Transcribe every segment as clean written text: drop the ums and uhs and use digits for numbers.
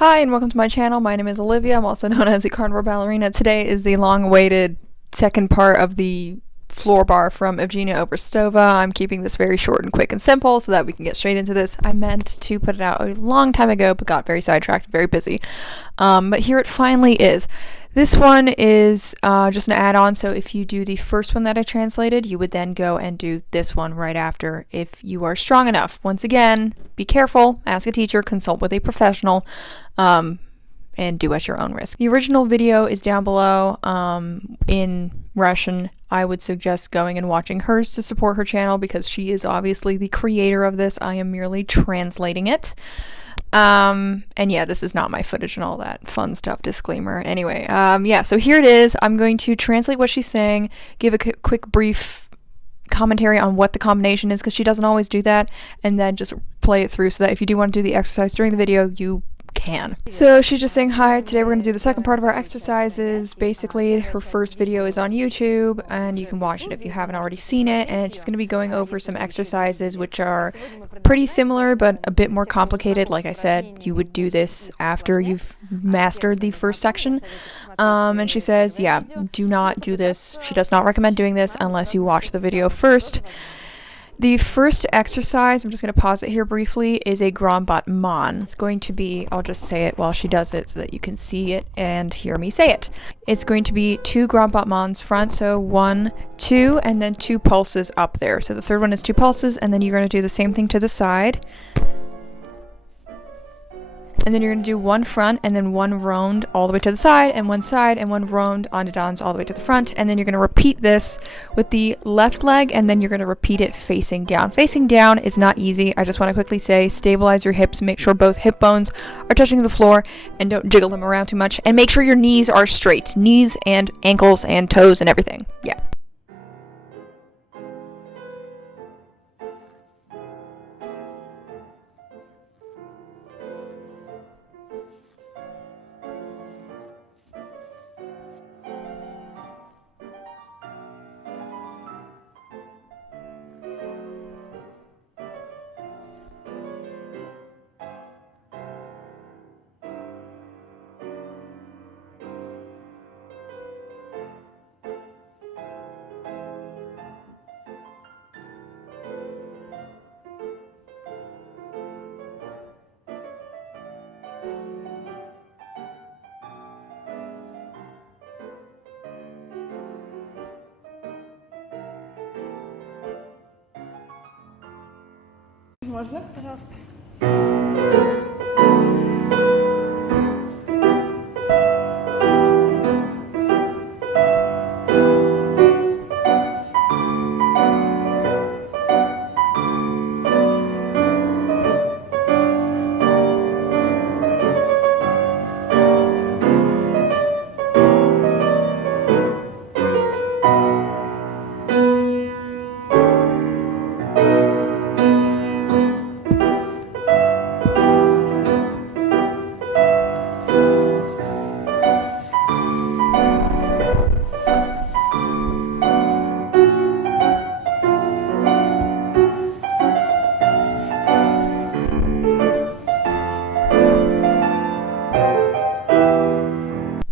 Hi and welcome to my channel. My name is Olivia. I'm also known as the Carnivore Ballerina. Today is the long-awaited second part of the floor bar from Evgenia Obrazstova. I'm keeping this very short and quick and simple so that we can get straight into this. I meant to put it out a long time ago but got very sidetracked, very busy. But here it finally is. This one is just an add-on, so if you do the first one that I translated, you would then go and do this one right after if you are strong enough. Once again, be careful, ask a teacher, consult with a professional, and do at your own risk. The original video is down below in Russian. I would suggest going and watching hers to support her channel because she is obviously the creator of this. I am merely translating it. And yeah, this is not my footage and all that fun stuff, disclaimer. Anyway, yeah, so here it is. I'm going to translate what she's saying, give a quick brief commentary on what the combination is because she doesn't always do that, and then just play it through so that if you do want to do the exercise during the video, you can. So she's just saying, hi, today we're going to do the second part of our exercises. Basically, her first video is on YouTube and you can watch it if you haven't already seen it, and it's just going to be going over some exercises which are pretty similar but a bit more complicated. Like I said, you would do this after you've mastered the first section. And she says, yeah, do not do this. She does not recommend doing this unless you watch the video first. The first exercise, I'm just going to pause it here briefly, is a Gratman. It's going to be, I'll just say it while she does it so that you can see it and hear me say it. It's going to be 2 Gratmans front, so 1, 2, and then 2 pulses up there. So the third one is 2 pulses, and then you're going to do the same thing to the side. And then you're going to do 1 front and then 1 round all the way to the side and 1 round on the downs all the way to the front. And then you're going to repeat this with the left leg, and then you're going to repeat it facing down. Facing down is not easy. I just want to quickly say, stabilize your hips, make sure both hip bones are touching the floor and don't jiggle them around too much. And make sure your knees are straight. Knees and ankles and toes and everything. Yeah. Можно, пожалуйста?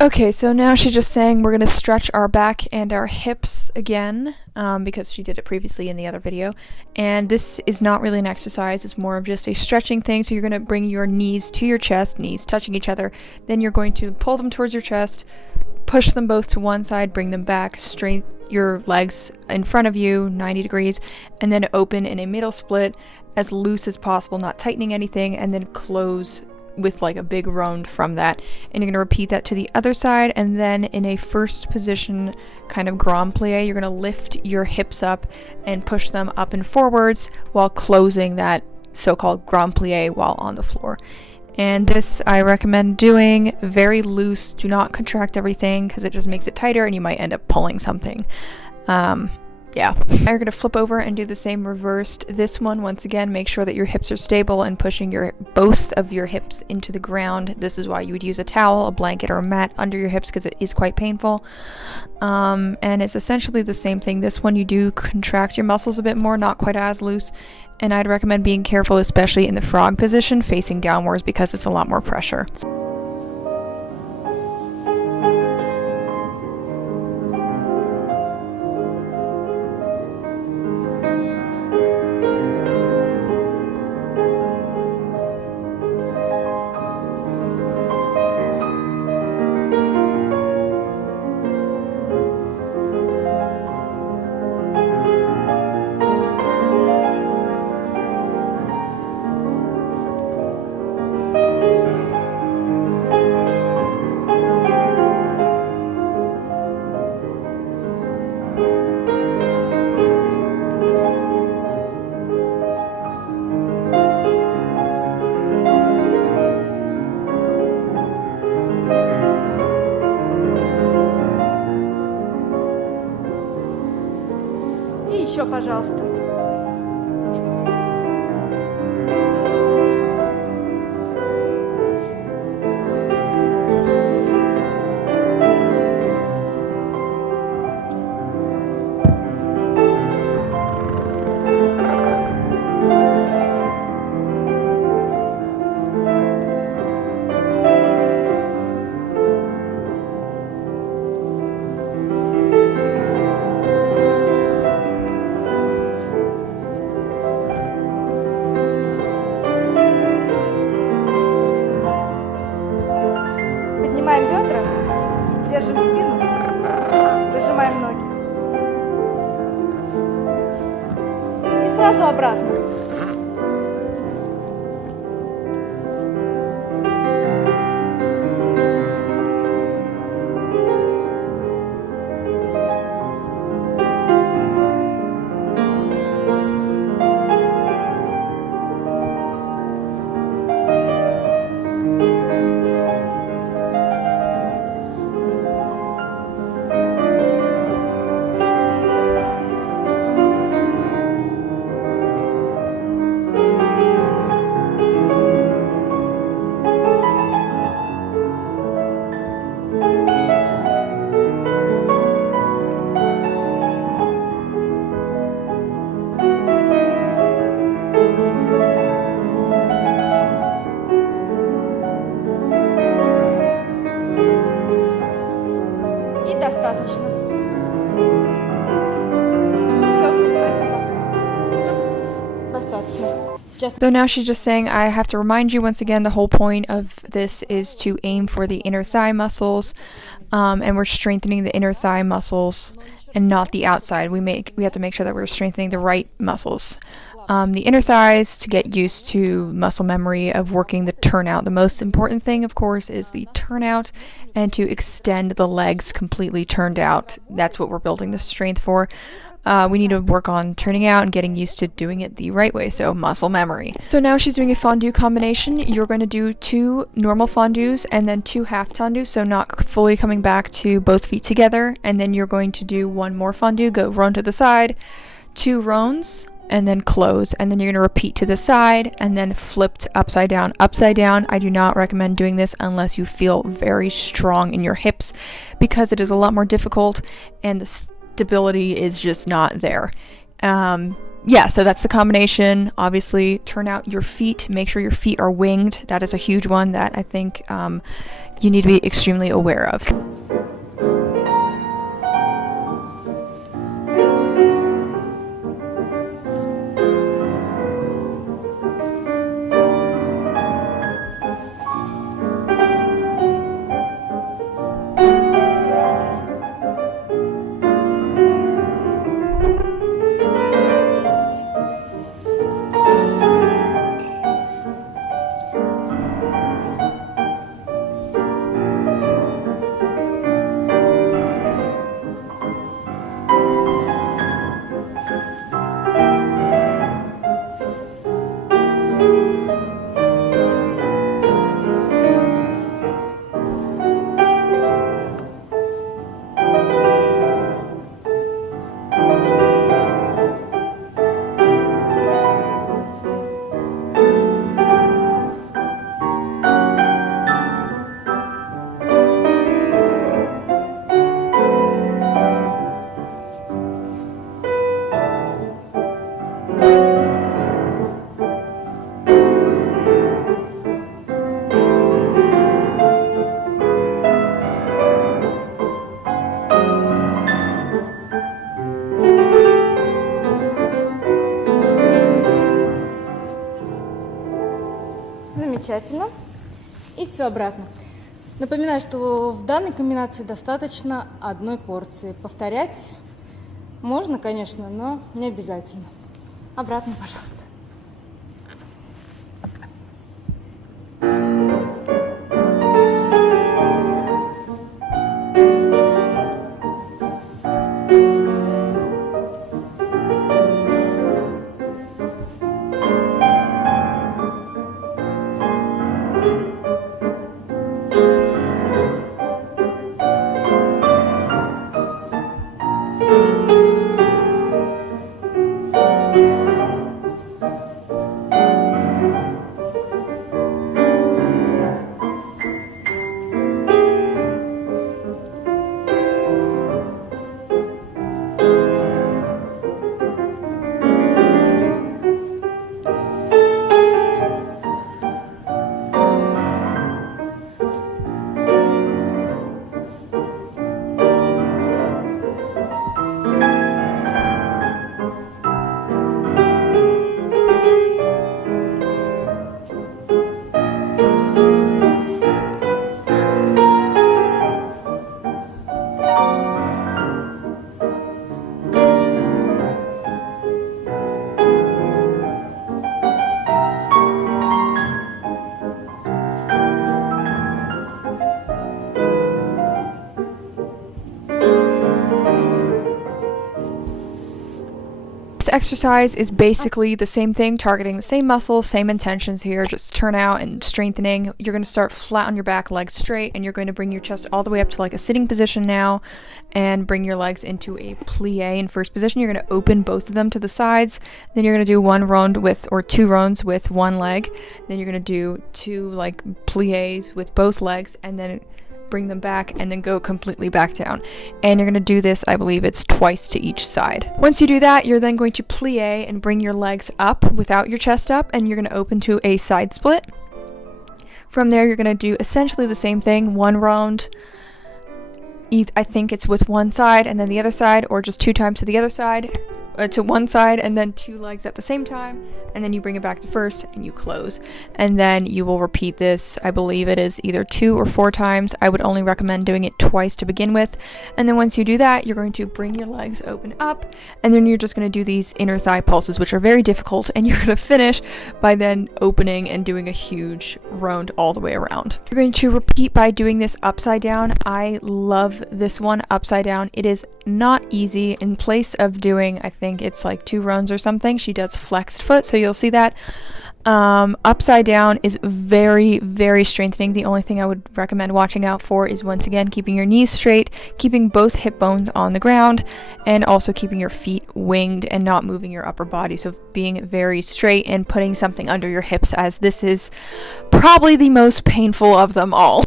Okay, so now she's just saying we're going to stretch our back and our hips again, because she did it previously in the other video. And this is not really an exercise, it's more of just a stretching thing. So you're going to bring your knees to your chest, knees touching each other. Then you're going to pull them towards your chest, push them both to one side, bring them back, straight your legs in front of you, 90 degrees, and then open in a middle split as loose as possible, not tightening anything, and then close with like a big round from that. And you're going to repeat that to the other side, and then in a first position kind of grand plie, you're going to lift your hips up and push them up and forwards while closing that so-called grand plie while on the floor. And this I recommend doing very loose. Do not contract everything because it just makes it tighter and you might end up pulling something. Yeah. Now you're going to flip over and do the same reversed. This one, once again, make sure that your hips are stable and pushing both of your hips into the ground. This is why you would use a towel, a blanket, or a mat under your hips, because it is quite painful. And it's essentially the same thing. This one you do contract your muscles a bit more, not quite as loose. And I'd recommend being careful, especially in the frog position, facing downwards, because it's a lot more pressure. Еще, пожалуйста. Поднимаем бедра, держим спину, выжимаем ноги. И сразу обратно. Достаточно. Все, спасибо. Достаточно. So now she's just saying, I have to remind you once again, the whole point of this is to aim for the inner thigh muscles, and we're strengthening the inner thigh muscles and not the outside. We have to make sure that we're strengthening the right muscles. The inner thighs, to get used to muscle memory of working the turnout. The most important thing, of course, is the turnout, and to extend the legs completely turned out. That's what we're building the strength for. We need to work on turning out and getting used to doing it the right way, so muscle memory. So now she's doing a fondu combination. You're going to do 2 normal fondus and then 2 half tendus, so not fully coming back to both feet together. And then you're going to do 1 more fondu, go roan to the side, 2 roans, and then close. And then you're going to repeat to the side and then flipped upside down. Upside down, I do not recommend doing this unless you feel very strong in your hips, because it is a lot more difficult and the stability is just not there. Yeah, so that's the combination. Obviously, turn out your feet. Make sure your feet are winged. That is a huge one that I think you need to be extremely aware of. Замечательно. И все обратно. Напоминаю, что в данной комбинации достаточно одной порции. Повторять можно, конечно, но не обязательно. Обратно, пожалуйста. This exercise is basically the same thing, targeting the same muscles, same intentions here, just turnout and strengthening. You're going to start flat on your back, legs straight, and you're going to bring your chest all the way up to like a sitting position now, and bring your legs into a plie in first position. You're going to open both of them to the sides. Then you're going to do one round with, or two rounds with one leg. Then you're going to do two like plies with both legs, and then bring them back and then go completely back down. And you're going to do this, I believe it's twice to each side. Once you do that, you're then going to plie and bring your legs up without your chest up, and you're going to open to a side split. From there, you're going to do essentially the same thing, one round. I think it's with one side and then the other side, or just two times to the other side, to one side, and then two legs at the same time, and then you bring it back to first and you close, and then you will repeat this. I believe it is either 2 or 4 times. I would only recommend doing it twice to begin with, and then once you do that, you're going to bring your legs open up, and then you're just going to do these inner thigh pulses, which are very difficult, and you're going to finish by then opening and doing a huge round all the way around. You're going to repeat by doing this upside down. I love this one upside down. It is not easy. In place of doing, I think it's like 2 rounds or something, she does flexed foot, so you'll see that. Upside down is very, very strengthening. The only thing I would recommend watching out for is, once again, keeping your knees straight, keeping both hip bones on the ground, and also keeping your feet winged and not moving your upper body. So being very straight and putting something under your hips, as this is probably the most painful of them all.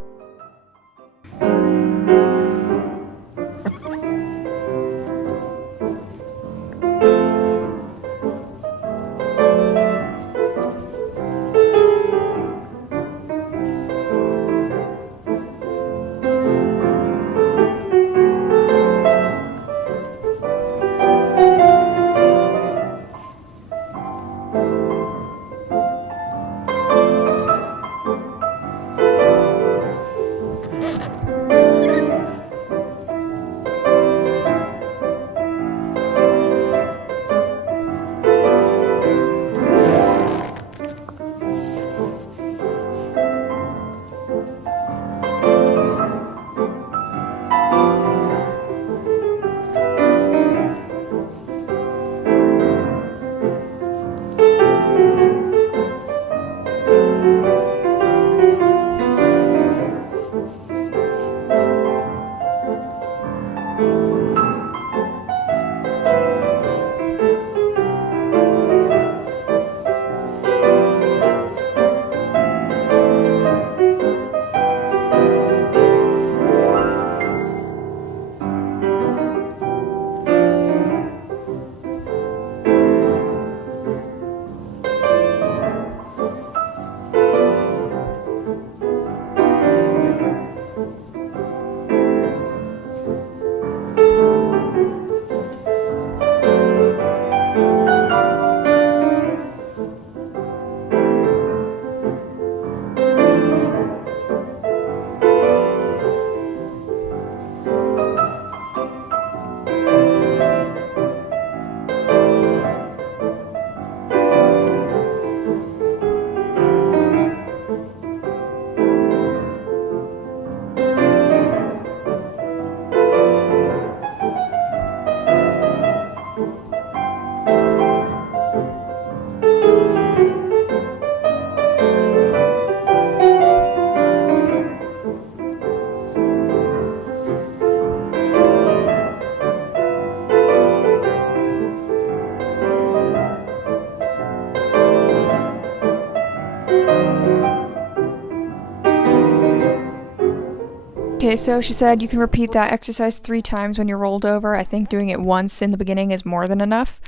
Okay, so she said you can repeat that exercise 3 times when you're rolled over. I think doing it once in the beginning is more than enough.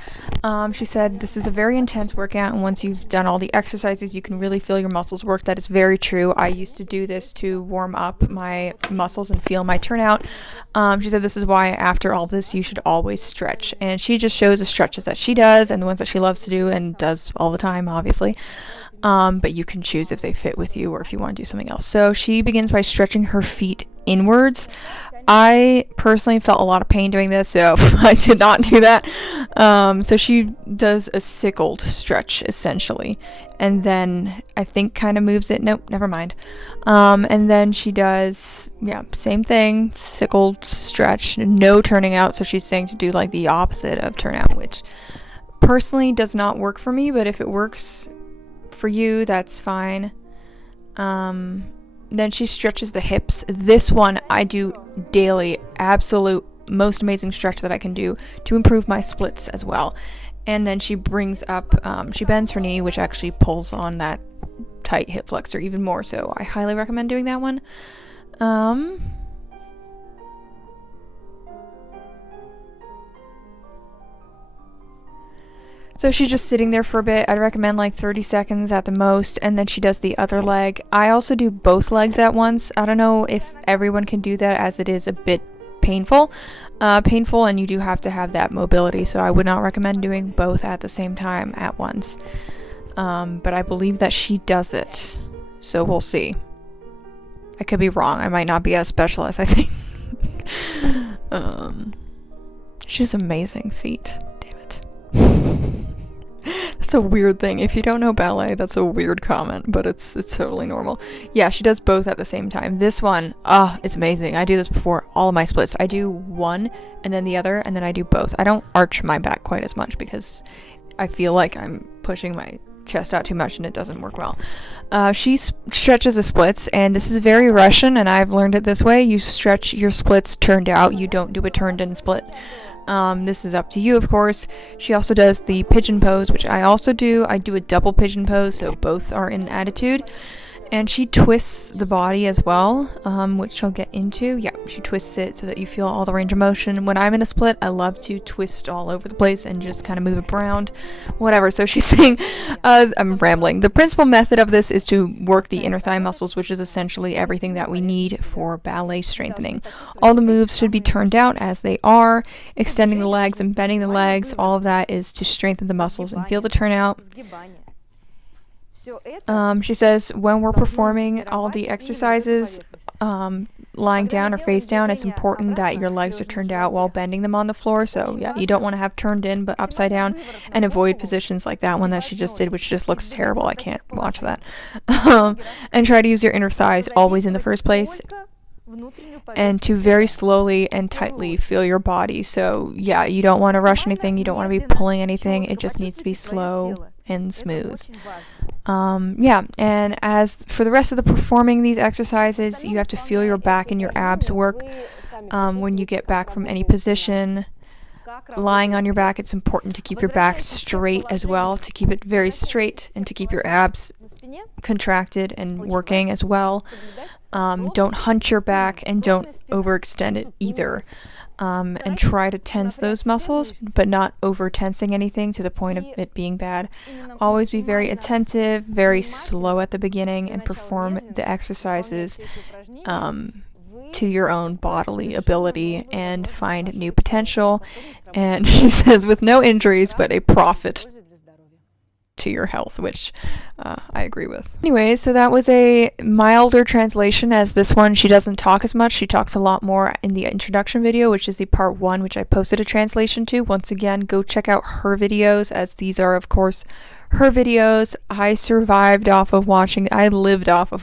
She said this is a very intense workout, and once you've done all the exercises, you can really feel your muscles work. That is very true. I used to do this to warm up my muscles and feel my turnout. She said this is why after all this, you should always stretch. And she just shows the stretches that she does and the ones that she loves to do and does all the time, obviously. But you can choose if they fit with you or if you want to do something else. So she begins by stretching her feet inwards. I personally felt a lot of pain doing this, so I did not do that. So she does a sickled stretch, essentially. And then I think kind of moves it. Nope, never mind. And then she does, same thing, sickled stretch, no turning out. So she's saying to do like the opposite of turnout, which personally does not work for me, but if it works for you, that's fine. Then she stretches the hips. This one I do daily. Absolute most amazing stretch that I can do to improve my splits as well. And then she brings up, she bends her knee, which actually pulls on that tight hip flexor even more. So I highly recommend doing that one. So she's just sitting there for a bit. I'd recommend like 30 seconds at the most, and then she does the other leg. I also do both legs at once. I don't know if everyone can do that, as it is a bit painful, and you do have to have that mobility. So I would not recommend doing both at the same time at once. But I believe that she does it. So we'll see. I could be wrong. I might not be as specialized, I think. She has amazing feet. Damn it. That's a weird thing. If you don't know ballet, that's a weird comment, but it's totally normal. Yeah, she does both at the same time. This one, it's amazing. I do this before all of my splits. I do one and then the other, and then I do both. I don't arch my back quite as much because I feel like I'm pushing my chest out too much and it doesn't work well. She stretches the splits, and this is very Russian, and I've learned it this way. You stretch your splits turned out. You don't do a turned in split. This is up to you, of course. She also does the pigeon pose, which I also do. I do a double pigeon pose, so both are in attitude. And she twists the body as well, which she'll get into. Yeah, she twists it so that you feel all the range of motion. When I'm in a split, I love to twist all over the place and just kind of move it around, whatever. So she's saying, I'm rambling. The principal method of this is to work the inner thigh muscles, which is essentially everything that we need for ballet strengthening. All the moves should be turned out as they are, extending the legs and bending the legs. All of that is to strengthen the muscles and feel the turnout. She says when we're performing all the exercises, lying down or face down, it's important that your legs are turned out while bending them on the floor. So yeah, you don't want to have turned in but upside down, and avoid positions like that one that she just did, which just looks terrible. I can't watch that. And try to use your inner thighs always in the first place, and to very slowly and tightly feel your body. So yeah, you don't want to rush anything, you don't want to be pulling anything, it just needs to be slow and smooth. And as for the rest of the performing these exercises, you have to feel your back and your abs work. When you get back from any position, lying on your back, it's important to keep your back straight as well, to keep it very straight, and to keep your abs contracted and working as well. Don't hunch your back, and don't overextend it either. And try to tense those muscles, but not over tensing anything to the point of it being bad. Always be very attentive, very slow at the beginning, and perform the exercises to your own bodily ability and find new potential. And she says with no injuries, but a profit to your health, which I agree with. Anyway, so that was a milder translation, as this one she doesn't talk as much. She talks a lot more in the introduction video, which is the part 1, which I posted a translation to. Once again, go check out her videos, as these are of course her videos. I lived off of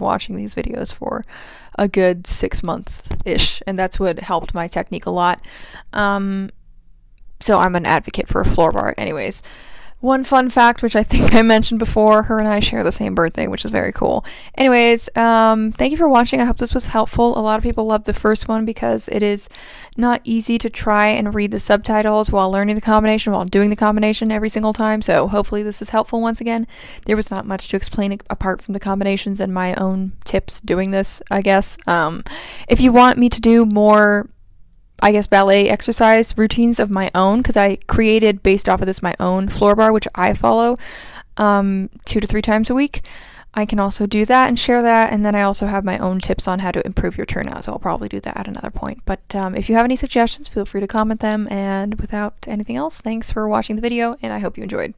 watching these videos for a good 6 months ish, and that's what helped my technique a lot. So I'm an advocate for a floor bar anyways. One fun fact, which I think I mentioned before, her and I share the same birthday, which is very cool. Anyways, thank you for watching. I hope this was helpful. A lot of people loved the first one because it is not easy to try and read the subtitles while learning the combination, while doing the combination every single time. So hopefully this is helpful once again. There was not much to explain apart from the combinations and my own tips doing this, I guess. If you want me to do more, I guess, ballet exercise routines of my own, because I created based off of this my own floor bar, which I follow 2 to 3 times a week. I can also do that and share that, and then I also have my own tips on how to improve your turnout, so I'll probably do that at another point. But if you have any suggestions, feel free to comment them, and without anything else, thanks for watching the video, and I hope you enjoyed.